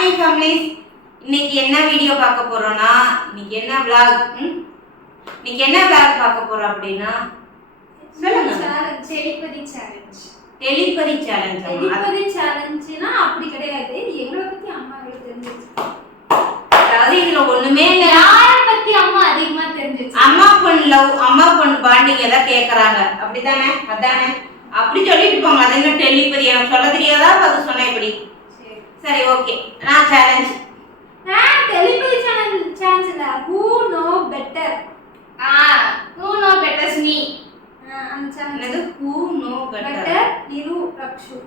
Hi my families. இன்னைக்கு என்ன video பார்க்க போறோம்னா, இன்னைக்கு என்ன vlog பார்க்க போறோம் அப்படின்னா சொல்லுங்க. Telepathy challenge. Telepathy challenge. Telepathy சேலஞ்ச்னா அப்படி கிடையாது. எங்களை பத்தி அம்மாவுக்கு தெரிஞ்சிச்சு. அதாவது இதுல ஒண்ணுமே இல்ல. யாரை பத்தி அம்மா அதிகமா தெரிஞ்சிச்சு? அம்மா பொண்ணு பாண்டிங்க தான் கேக்குறாங்க. அப்படிதானே? அதானே? அப்படி சொல்லிட்டு போங்க. அது என்ன டெலிபதி எனக்கு சொல்ல தெரியாதா? அது சொன்னா இப்படி. சரி ஓகே. நான் சேலஞ்ச். டெலிபதி சேலஞ்ச் இல்ல. who know better. who know better me. அந்த சேலஞ்ச் என்னது? who know better நிரு Rakshu.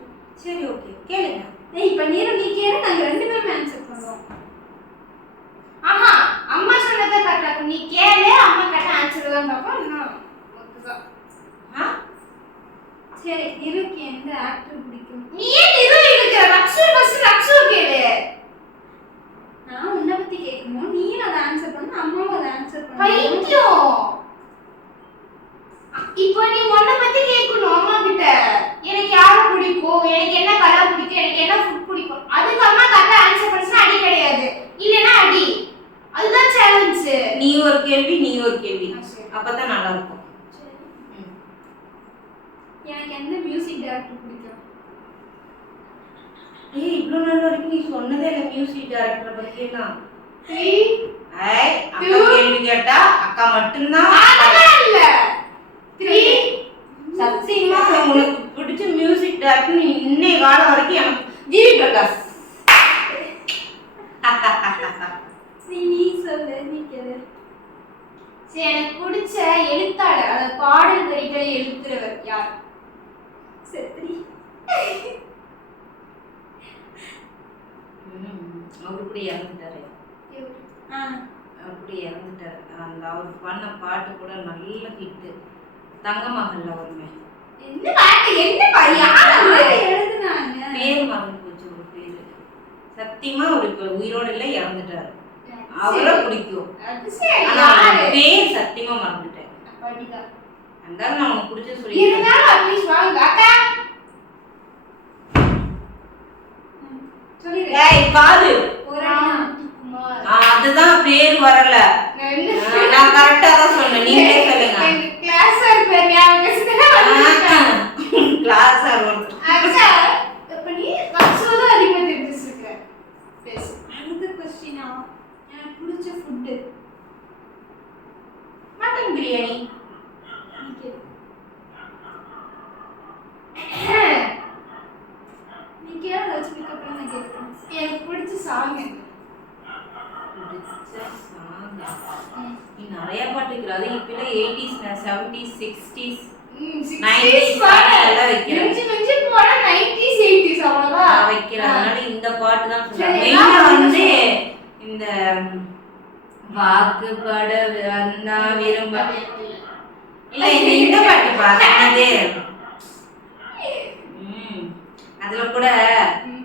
சரி ஓகே கேளுங்க. இப்ப நீரு நீ கேளு, நாங்க ரெண்டு பேரும் ஆன்சர் பண்றோம். ஆமா அம்மா சொன்னதே கரெக்டா. நீ கேளு, அம்மா கரெக்டா ஆன்சர் தான் பாப்போம். இன்னும் ஓகேவா? சரி நிருக்கு எந்த ஆக்டர் பிடிக்கும்? நீ ஏன் நிரு இருக்க? ரக்ஷு ஃபர்ஸ்ட் ரக்ஷு கேளு. நான் உன்னை பத்தி கேட்கணும், நீ அத ஆன்சர் பண்ணு, அம்மாவும் அத ஆன்சர் பண்ணு. பைத்தியம். இப்போ நீ உன்னை பத்தி கேட்கணும் அம்மா கிட்ட. எனக்கு யாரை பிடிக்கும், எனக்கு என்ன கலர் பிடிக்கும், எனக்கு என்ன ஃபுட் பிடிக்கும். அதுக்கு அம்மா கரெக்டா ஆன்சர் பண்ணா அடி கிடையாது, இல்லனா அடி. அதுதான் சேலஞ்ச். நீ ஒரு கேள்வி நீ ஒரு கேள்வி, அப்பதான் நல்லா இருக்கும். எனக்கு எந்த மியூசிக் டைரக்டர் பிடிக்கும்? ஏய் இவ்வளவு நாள் வரைக்கும் நீ சொன்னதே இல்ல மியூசிக் டைரக்டர் பத்தி எல்லாம். 3 அக்கா கேள்வி கேட்டா அக்கா மட்டும்தான். அதெல்லாம் இல்ல. 3 சத்தியமா உனக்கு பிடிச்ச மியூசிக் டைரக்டர் இன்னைய காலம் வரைக்கும் எனக்கு ஜிவி பிரகாஷ். நீ சொல்லு, நீ கேளு. சரி எனக்கு பிடிச்ச எழுத்தாளர், அத பாடல் வரிகளை எழுதுறவர் யார்? சத்ரி. அவர் கூட இறந்துட்டாரு. அப்படி இறந்துட்டாரு. அந்த அவர் பண்ண பாட்டு கூட நல்ல ஹிட். தங்க மகள்ல வருமே. என்ன பாட்டு? என்ன யாரு எழுதுனாங்க? பேர் மறந்து போச்சு ஒரு பேரு. சத்தியமா அவர் இப்ப உயிரோட இல்ல, இறந்துட்டாரு. அவரை பிடிக்கும். ஆனா பேர் சத்தியமா மறந்துட்டேன். படிக்கா அந்தாலும் நான் உனக்கு பிடிச்ச சொல்லி இருந்தாலும் அட்லீஸ்ட் வாங்க அக்கா சொல்லி. ஏய் பாரு, அதுதான் பேர் வரல. நான் கரெக்ட்டா தான் சொன்னேன். நீங்களே சொல்லுங்க. கிளாஸ் சார் பேர் ஞாபகம் வச்சுட்டா வந்துட்டா. கிளாஸ் சார் வந்து அச்சா இப்ப நீ வச்சோட அதிகமா தெரிஞ்சிருக்க. பேசு. அடுத்த क्वेश्चनா, எனக்கு பிடிச்ச ஃபுட் மட்டன் பிரியாணி. நீ கேளு, லட்சுமிக்கு அப்புறம் நான் கேட்கிறேன். எனக்கு பிடிச்ச சாங் என்ன? பிடிச்ச சாங் நீ நிறைய பாட்டு இருக்கிற. அது இப்பல 80s 70s 60s 90s எல்லாம் வைக்கிறேன். மிஞ்சி போனா 90s 80s அவ்வளவுதான் வைக்கிறேன். அதனால இந்த பாட்டு தான் சொல்றேன். மெயினா வந்து இந்த வாக்குப்பட வந்தா விரும்ப இல்ல இந்த பாட்டு பாடுனதே. அதுல கூட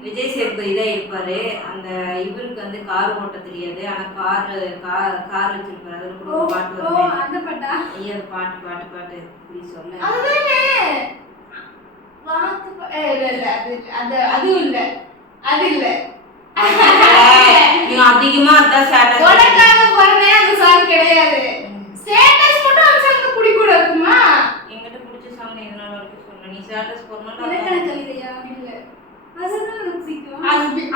விஜய் சேதுபதி தான் இருப்பாரு. அந்த இவருக்கு வந்து கார் ஓட்ட தெரியாது, ஆனா கார் வச்சிருப்பாரு. அதுல கூட ஒரு பாட்டு வரும். அந்த பாட்டா? ஐயா பாட்டு பாட்டு பாட்டு இப்படி சொல்ல. அதுதானே வாக்கு இல்ல அதுவும் இல்ல, அது இல்ல. நீ அதிகமா அதான் ஸ்டேட்டஸ் உனக்காக போறதே அந்த சாங் கிடையாது. ஸ்டேட்டஸ் மட்டும் அந்த சாங் பிடிக்கூட இருக்குமா? என்கிட்ட பிடிச்ச சாங் எதனால வரைக்கும் சொல்றேன். நீ ஸ்டேட்டஸ் போறனால இலக்கண கவிதையா? இல்ல அதுதான் எனக்கு பிடிக்கும்.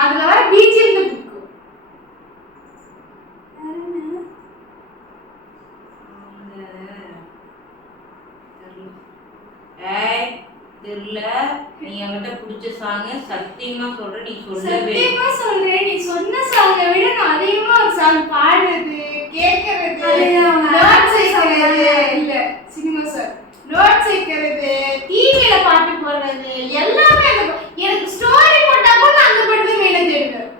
அதுல வர பிஜிஎம் தான் பிடிக்கும். தெரியல. நீ என்கிட்ட பிடிச்ச சாங் சத்தியமா சொல்ற. நீ சொல்லவே சத்தியமா சொல்றேன். நீ சொன்ன சாங்கை விட நான் அதிகமா ஒரு சாங் பாடுறது கேக்குறது நோட் சேர்க்கிறது இல்ல சினிமா சார் நோட் சேர்க்கிறது டிவில பாட்டு போடுறது எல்லாமே எனக்கு ஸ்டோரி போட்டா கூட அந்த பாட்டு மெயினா தேடுவேன்.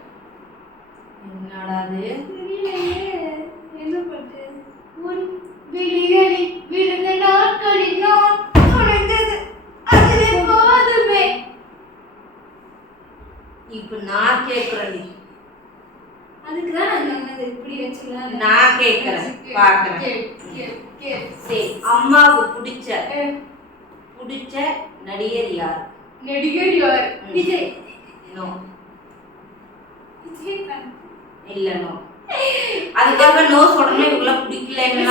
என்னடா அது தெரியலையே என்ன பாட்டு? உன் விழிகளில் விழுந்த நாட்களில் நான் உடைந்தது அதுவே போதுமே. இப்ப நான் கேக்குறேன். அதுக்குதான் நான் சொன்னது இப்படி வச்சுக்கலாம். நான் கேக்குறேன் பாக்குறேன். சரி, அம்மாவுக்கு பிடிச்ச நடிகர் யார்? நடிகர் யார்? விஜய். நோ. விஜய் இல்ல நோ. அதுக்காக நோ சொல்லணும் இவங்கள பிடிக்கலன்னு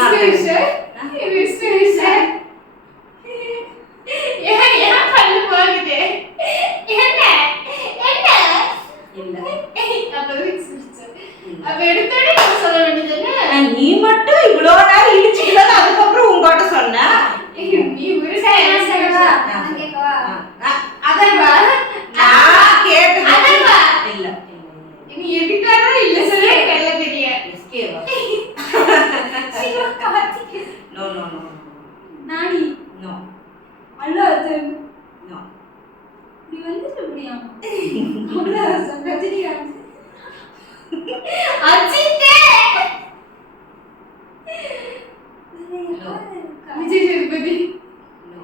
நீ மட்டும் இவ்வளோ நேரம் இடிச்சுக்கல அதுக்கப்புறம் உங்ககிட்ட சொன்ன இல்ல நீ எதுக்காக இல்ல சொல்ல தெரியல தெரிய நோ நோ நோ நானி நோ அல்லா அர்ஜுன் நோ நீ வந்துட்டு முடியாம அல்லா அர்ஜுன் ரஜினிகாந்த் அஜித்தே விஜய் சேதுபதி நோ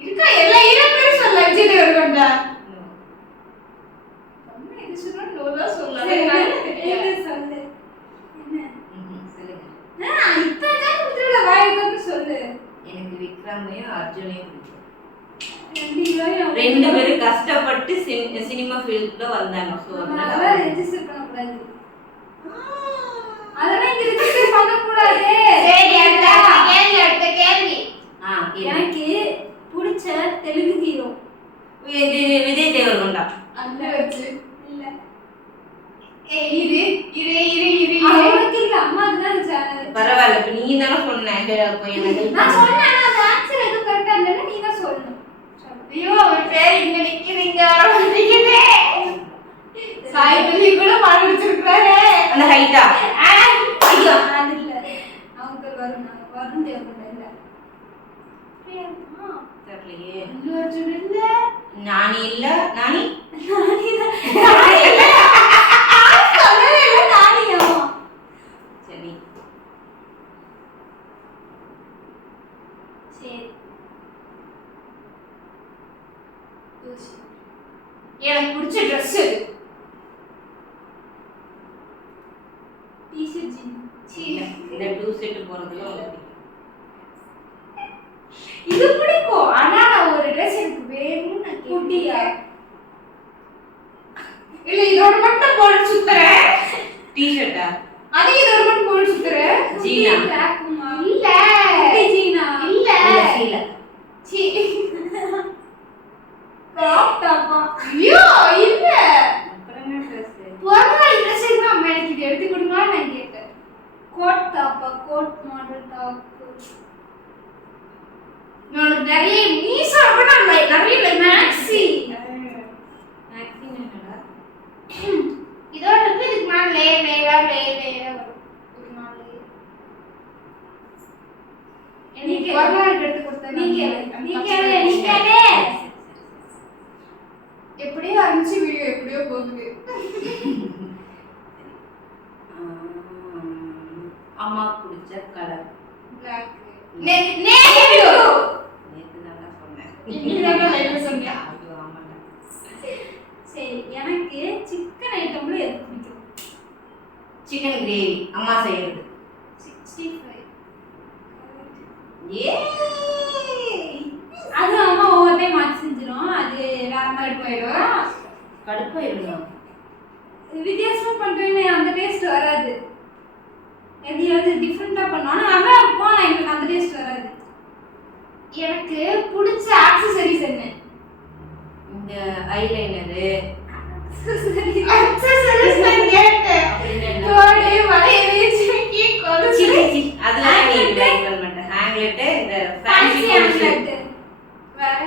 இருக்கா எல்லா ஹீரோ பேர் சொல்ல விஜய் தேவரகொண்டா நோ அம்மா இது சொன்னா நோ தான் சொல்லல என்ன சொல்லு என்ன சொல்லுங்க இப்பதான் குடுத்துற வாய்க்கு சொல்லு எனக்கு விக்ரமையும் அர்ஜுனையும் பிடிக்கும். ரெண்டு ரெண்டு பேரும் கஷ்டப்பட்டு சினிமா ஃபீல்டுல வந்தாங்க. சோ அதெல்லாம் ரெஜிஸ்டர் பண்ண கூடாது. அதெல்லாம் இங்க ரெஜிஸ்டர் பண்ண கூடாது. சரி அடுத்த கேள்வி எனக்கு பிடிச்ச தெலுங்கு ஹீரோ விஜய் தேவரகொண்டா. அந்த வச்சு இல்ல இரு அவனுக்கு இல்ல அம்மாக்கு தான் சேனல். பரவாயில்ல இப்ப நீ தானே சொன்ன அப்ப எனக்கு நான் சொன்னேன் அந்த ஆன்சர் எதுவும் கரெக்டா இல்லைன்னா நீ தான் சொல்லணும். ஐயோ அவர் பேர் இங்க நிக்குதுங்க வர மாட்டேங்குதே சாய் பள்ளி கூட பாடு வச்சிருக்காரு அந்த ஹைட்டா ஐயோ அது இல்ல அவங்க பேர் வருண் தேவகொண்டா இல்ல தெரியலையே. அல்லு அர்ஜுன் இல்ல நானி இல்ல நானி நானி இல்ல சொல்லவே இல்ல நானியா சரி சரி எனக்கு பிடிச்ச ட்ரெஸ் டிஷர்ட் ஜீன்ஸ் இந்த டூ செட் போறதுல உங்களுக்கு இது பிடிக்கும் ஆனா நான் ஒரு ட்ரெஸ் எனக்கு வேணும்னு நான் குட்டியா இல்ல இதோட மட்டும் போட்டு சுத்துறேன் டி-ஷர்ட்டா அது இதோட மட்டும் போட்டு சுத்துறேன் ஜீனா ட்ராக்குமா இல்ல குட்டி ஜீனா இல்ல இல்ல சி கிராப் டாப்பா ஐயோ இல்ல அப்புறம் என்ன ட்ரெஸ் பிறந்தநாள் ட்ரெஸ் இருந்தா அம்மா எனக்கு இது எடுத்து கொடுங்கன்னு நான் கேட்டேன் கோட் டாப்பா கோட் மாடல் டாப் நான் நிறைய மீசா கூட நிறைய மேக்ஸி மேக்ஸிமம் என்னடா இதோட இருக்கு இதுக்கு மேல லேயரா வரும் ஒரு நாள் எனக்கு பிறந்தநாளுக்கு எடுத்து கொடுத்தேன் நீ கேளு எப்படியோ ஆரம்பிச்சு வீடியோ எப்படியோ போகுது அம்மா பிடிச்ச கலர் Black. நேத்து தானே சொன்னேன். இன்னைக்கு தான் லைவ்ல சொன்னேன். அது ஆமாடா. சரி எனக்கு சிக்கன் ஐட்டம்ல எது பிடிக்கும் சிக்கன் கிரேவி அம்மா செய்யறது 65 ஏ அது அம்மா ஒவ்வொரு டைம் மாற்றி செஞ்சிடும் அது வேற மாதிரி போயிடும் கடுப்பாயிருங்க. வித்தியாசமா பண்றேன்னு அந்த டேஸ்ட் வராது எதையாவது டிஃப்ரெண்டா பண்ணுவோம் ஆனா நல்லா இருக்கும் ஆனா எங்களுக்கு அந்த டேஸ்ட் வராது எனக்கு பிடிச்ச ஆக்சசரிஸ் என்ன இந்த ஐலைனரு ஆக்சசரிஸ் நான் கேட்டேன் தோடு வளையல் சிக்கி கொலுசு அதெல்லாம் நீ ட்ரை பண்ண மாட்டேன். ஹேங்லெட் இந்த ஃபேன்சி ஃபேன்சி கொலுசு ஆம்லெட் வேற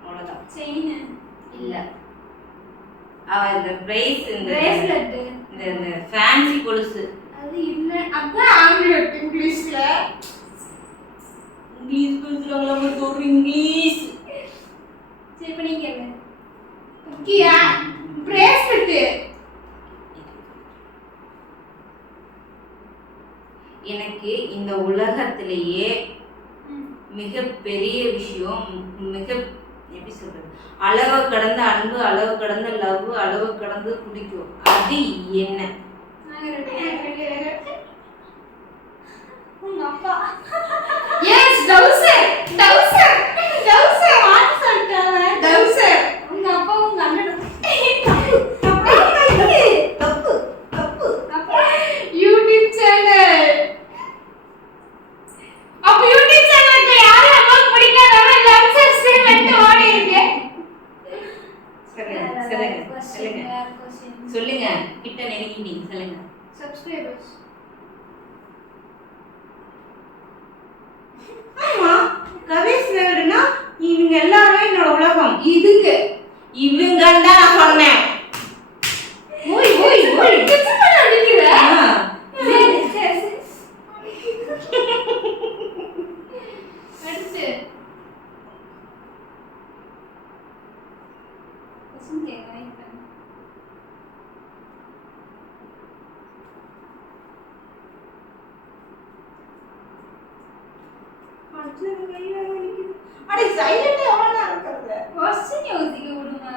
அவ்வளவுதான். செயின் இல்ல அவ இந்த பிரைஸ் இந்த பிரேஸ்லெட் இந்த ஃபேன்சி கொலுசு அது இல்ல அதான் ஆம்லெட் இங்கிலீஷ்ல இங்கிலீஷ் பேசுறாங்களா உங்களுக்கு ஒரு இங்கிலீஷ் சரி இப்ப நீங்க கேளுங்க கியா பிரேஸ்லெட் எனக்கு இந்த உலகத்திலேயே மிகப்பெரிய விஷயம் எப்படி சொல்றது அளவு கடந்த அன்பு அளவு கடந்த லவ் அளவு கடந்து பிடிக்கும் அது என்ன உங்க அப்பா எஸ் டவுசர் வாட் சொல்றாங்க டவுசர் உங்க அப்பா உங்க அண்ணன் சொல்லுங்க சொல்லுங்க சொல்லுங்க கிட்ட நெருங்கிட்டீங்க சொல்லுங்க. சப்ஸ்கிரைபர்ஸ். ஆமா கவிஸ் வேர்டுனா இவங்க எல்லாரும் என்னோட உலகம். இவங்க தான் நான் சொன்னேன். ஓய் ஓய் ஓய் கிச்சன் அடிக்கிற. அடுத்து கொஸ்டின் கேக்குறேன். அட சைலண்டா எவ்வளவு நேரம் இருக்கிறது? கொஸ்டின் யோசிக்க விடுங்க.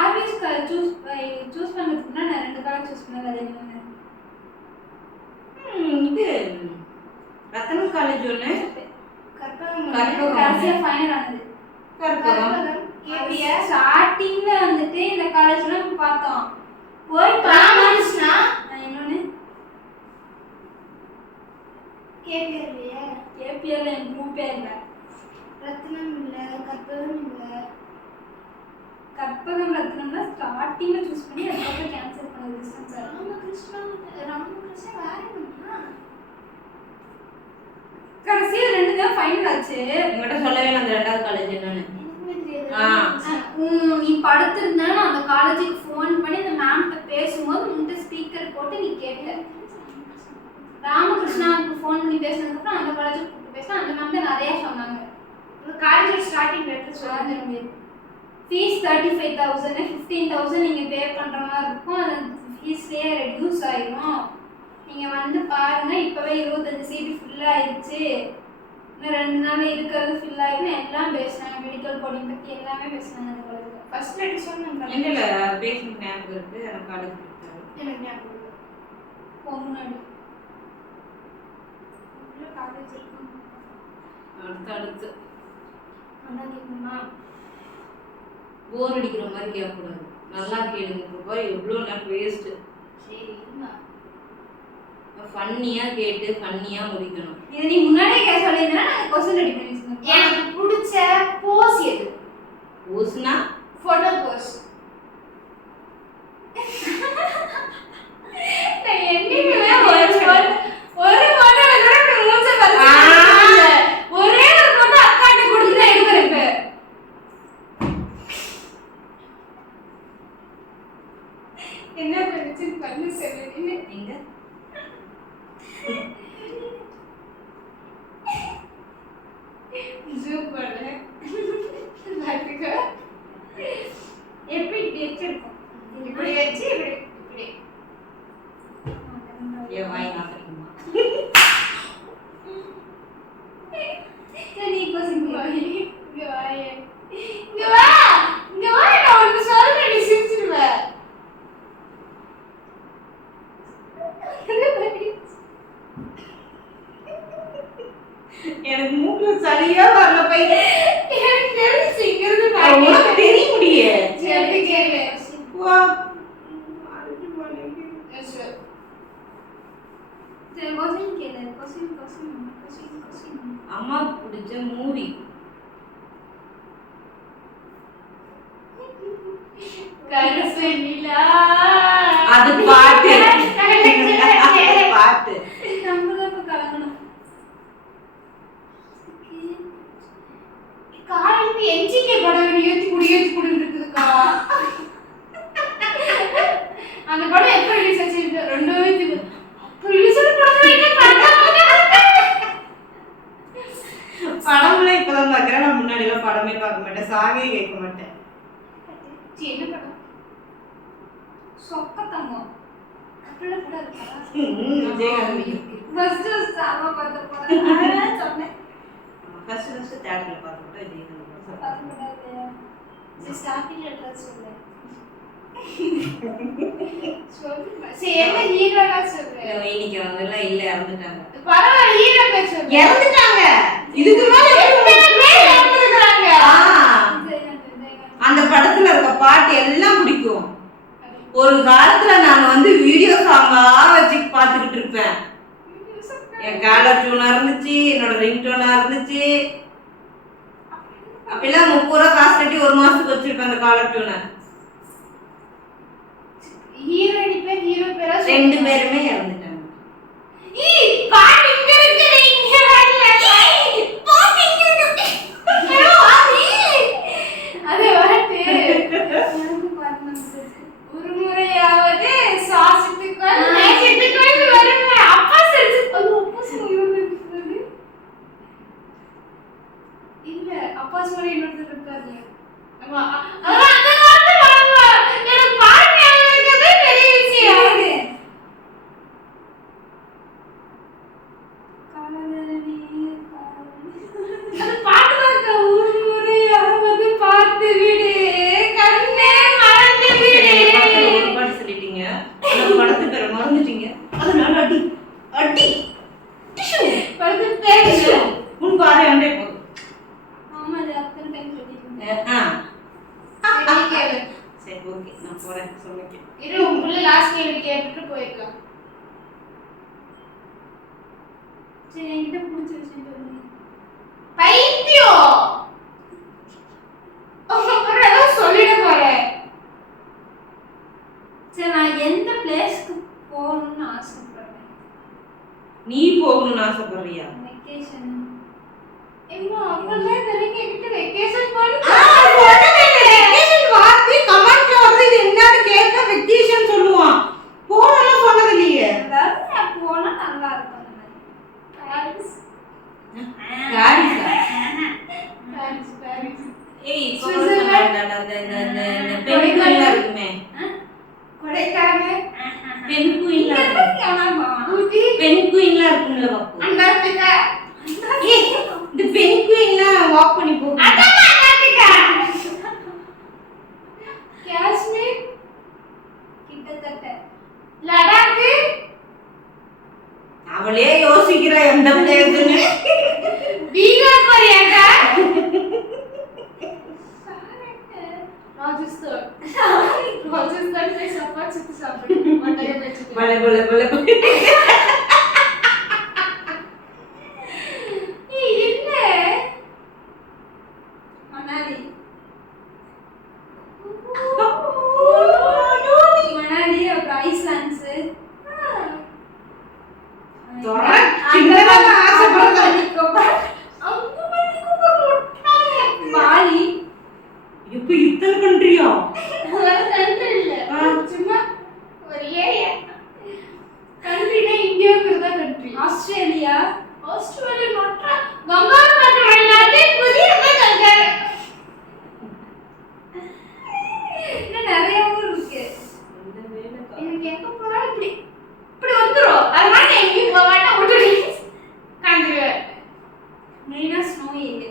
ஆர்விஸ் சூஸ் பண்றதுக்கு முன்னாடி நான் 2 காலேஜ் சூஸ் பண்ணல. அது என்னன்னு இது ரத்தனம் காலேஜ் ஒண்ணு, கற்பகம். கடைசியா ஃபைனல் ஆனது கற்பகம். கேபிஎஸ். ஸ்டார்டிங்ல வந்துட்டு இந்த காலேஜ்லாம் பார்த்தோம். போய் ராமகிருஷ்ணா. இன்னொன்னு கேபிஎஸ் இல்லையா? கேபிஎல் என் குரூப்பே இல்ல. ரத்னம் இல்ல, கற்பகம் இல்ல. கற்பகம் ரத்னம்னா ஸ்டார்டிங்ல சூஸ் பண்ணி அதுக்கப்புறம் கேன்சல் பண்ணது டிஸ்டன்ஸ். ராமகிருஷ்ணா வேற என்னன்னா கடைசியா 2 தான் ஃபைனல் ஆச்சு. உங்ககிட்ட சொல்லவே இல்லை அந்த 2வது காலேஜ் என்னன்னு. எனக்குமே தெரியாது. நீ படுத்திருந்தா நான் அந்த காலேஜுக்கு ஃபோன் பண்ணி அந்த மேம்கிட்ட பேசும்போது உன்கிட்ட ஸ்பீக்கர் போட்டு நீ கேட்ட. ராமகிருஷ்ணாவுக்கு ஃபோன் பண்ணி பேசினதுக்கப்புறம் அந்த காலேஜுக்கு கூப்பிட்டு பேசினா அந்த மேம் தான் நிறைய சொன்னாங்க. அந்த காலேஜ் ஸ்டார்டிங் லெட்டர் சொல்ல முடியாது. ஃபீஸ் 35,000 15,000 நீங்க பே பண்ற மாதிரி இருக்கும். அந்த ஃபீஸ்லயே ரெடியூஸ் ஆயிடும். நீங்க வந்து பாருங்க, இப்பவே 25 சீட் ஃபில் ஆயிடுச்சு, இன்னும் 2 நாள் இருக்கிறது ஃபில் ஆயிடும் எல்லாம் பேசினாங்க. மெடிக்கல் கோடிங் பத்தி எல்லாமே பேசினாங்க அந்த காலேஜ்ல. ஃபர்ஸ்ட் லெட்டர் சொன்னாங்க. இல்ல பேசின ஞாபகம் இருக்கு. அந்த காலேஜ் எனக்கு ஞாபகம் இல்ல. முன்னாடி உள்ள காலேஜ் இருக்கும். அடுத்து அதான் கேட்கணுமா? போர் அடிக்கிற மாதிரி கேட்கக்கூடாது. நல்லா கேளுங்க. இப்போ எவ்வளோ நேரம் வேஸ்ட். சரி இருமா. ஃபன்னியா கேட்டு ஃபன்னியா முடிக்கணும். இது நீ முன்னாடியே கேட்க சொல்லியிருந்தா நான் क्वेश्चन ரெடி பண்ணி வச்சிருந்தேன். எனக்கு பிடிச்ச போஸ் எது? போஸ்னா போட்டோ போஸ். நான் என்னைக்குமே ஒரு போட்டோ எடுத்து மூஞ்ச பார்த்து ஒரே ஒரு போட்டோ அக்காட்ட கொடுத்து தான் எடுக்கிறேன். இப்ப என்ன பண்ணுச்சு பண்ணு சொல்லுங்க. எங்க ஜூம் பண்ணு. பாத்துக்க. எப்படி இப்படி வச்சிருக்கோம். இப்படி வச்சு இப்படி இப்படி. ஏன் வாய் நாக்குறீங்கம்மா? சரி இப்போ சிம்பிள். இங்க வாயே. இங்க வா. இங்க வா, நான் ஒன்னு சொல்றேன் நீ சிரிச்சிடுவ. எனக்கு மூக்குல சரியா வரல பைய. எனக்கு தெரிஞ்சு இங்க இருந்து உனக்கு தெரிய முடியே. சரி கேளு. வா சரி क्वेश्चन கேளு. क्वेश्चन அம்மாவுக்கு பிடிச்ச மூவி. கருப்பு நிலா. அது பாட்டு. பாட்டு. நம்ம தான் இப்ப கலங்கணும். காலையில என்ஜிகே படம் ஏத்தி குடின்னு இருக்குதுக்கா. அந்த படம் எப்ப ரிலீஸ் ஆச்சு? 2000 அப்ப ரிலீஸ் ஆன படம் என்ன படம்ல இப்பதான் பாக்குறேன். நான் முன்னாடி எல்லாம் படமே பார்க்க மாட்டேன். சாங்கே கேட்க மாட்டேன். என்ன படம்? சொக்க தங்கம். அப்படியே கூட இருக்கா? விஜயகாந்த் ஃபர்ஸ்ட் சாமா பார்த்த படம். அதான் சொன்னேன். ஃபர்ஸ்ட் தியேட்டர்ல பார்த்தோம் விஜயகாந்த். பார்க்க முடியாது. சரி ஸ்டார்டிங்ல இருக்க சொல்லு. சொல்லு. சரி என்ன ஹீரோனா சொல்லு. இன்னைக்கு அவங்கெல்லாம் இல்ல, இறந்துட்டாங்க. பரவாயில்ல ஹீரோ பேர் சொல்லு. இறந்துட்டாங்க. இதுக்கு மேல இறந்துட்டாங்க. அந்த படத்துல இருக்க பாட்டு எல்லாம் பிடிக்கும். ஒரு காலத்துல நான் வந்து வீடியோ சாங்கா வச்சு பார்த்துக்கிட்டு இருப்பேன். என் காலர் டியூனா இருந்துச்சு, என்னோட ரிங் டோனா இருந்துச்சு. அப்பெல்லாம் 30 ரூபா காசு கட்டி 1 மாசத்துக்கு வச்சிருப்பேன் அந்த காலர் டியூனை. ஹீரோயினி பேர் ஹீரோ பேரா 2 பேருமே இறந்துட்டாங்க. பாட்டு இங்க இருக்கு இங்க வரல பாட்டு இங்க இருக்கு ஹலோ அது பாட்டு எனக்கு பாட்டு ஒரு முறையாவது சுவாசித்துக்கொள் நேசித்துக்கொள் வருங்க அப்பா செஞ்சு அது அப்பா சொல்லுவாங்க இல்ல அப்பா சொல்ல இன்னொருத்தர் இருக்காரு ஆமா அந்த பாட்டு பாடுங்க எனக்கு பாட்டு ஞாபகம் இருக்கதே பெரிய விஷயம் அது பாட்டு தான் ஒரு முறையாவது பார்த்து விடு கண்ணே மறந்து விடு ஒரு பாட்டு சொல்லிட்டீங்க, அந்த படத்து பேரை மறந்துட்டீங்க. அதனால அடி அடி டிஷ்யூ படுத்து பேசு உன் பாரு அண்டே போதும். ஆமா அது அத்தனை டைம் சொல்லிட்டீங்க. சரி கேளு சரி ஓகே, நான் போறேன் சொல்லிக்க. இரு உள்ள லாஸ்ட் கேள்வி கேட்டுட்டு போயிடலாம் சரி என்கிட்ட பிடிச்ச விஷயம் சொல்லுங்க. பைத்தியம் அப்புறம் ஏதோ சொல்லிட போறேன் சரி நான் எந்த பிளேஸ்க்கு போகணும்னு ஆசைப்படுறேன்? நீ போகணும்னு ஆசைப்படுறியா? வெக்கேஷன். எம்மா அப்பதான் தெரியும் என்கிட்ட வெக்கேஷன் போன்னு வெக்கேஷன் வார்த்தை கமெண்ட்ல வந்து இது என்னன்னு கேட்டா வெக்கேஷன் சொல்லுவான். போகணும்னு சொன்னது இல்லையே. அதாவது நான் போனா நல்லா இருக்கும். அந்த மாதிரி பாரிஸா? பாரிஸ் பாரிஸ் ஏய் இப்போ அந்த பெண் குயிலா இருக்குமே. கொடைக்கானல் பெண் குயிலா ஊட்டி பெண் குயிலா இருக்கும்ல பாப்பு. அண்டார்டிகா ஏய் இந்த பெண் குயில்லாம் வாக் பண்ணி போகும். அண்டார்டிகா காஷ்மீர் கிட்டத்தட்ட லடாக் அவளே யோசிக்கிறா எந்த பிளேஸ்னு. பீகார் போறியாக்கா ராஜஸ்தான் ராஜஸ்தான் போய் சாப்பாடு சுத்தி சாப்பிடு மட்டையை வச்சுட்டு பல பல பல என்ன மணாலி. மணாலி அப்புறம் ஐஸ்லாண்ட்ஸ். சின்னதா ஆசைப்படுறேன். பாலி. இப்ப இத்தனை கண்ட்ரியா? சும்மா ஒரு ஏரியா கண்ட்ரினா இந்தியாவுக்கு தான் கண்ட்ரி ஆஸ்திரேலியா. ஆஸ்திரேலியா மற்ற கங்காரு மற்ற வெளிநாட்டு புதிய கங்காரு இன்னும் நிறைய ஊர் இருக்கு. எனக்கு எங்க போனாலும் இப்படி இப்படி வந்துரும் அதனால நான் எங்கேயும் போக மாட்டேன் விட்டுடி கண்டுருவேன் மெயினா ஸ்னோ ஏரியா.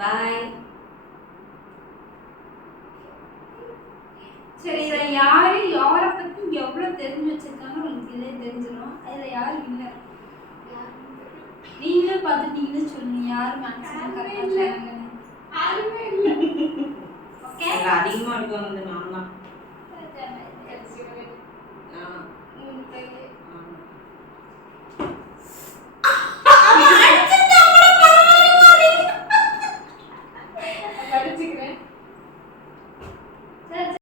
பாய். சரி இதுல யாரு யாரை பத்தி எவ்வளவு தெரிஞ்சு வச்சிருக்காங்க உங்களுக்கு இதே தெரிஞ்சிடும். அதுல யாரும் இல்ல. நீங்களே பார்த்து நீங்களே சொல்லுங்க யாரு மேக்ஸிமம் கரெக்டா இருக்காங்கன்னு. யாருமே இல்லை ஓகே அதிகமா இருக்கு வந்து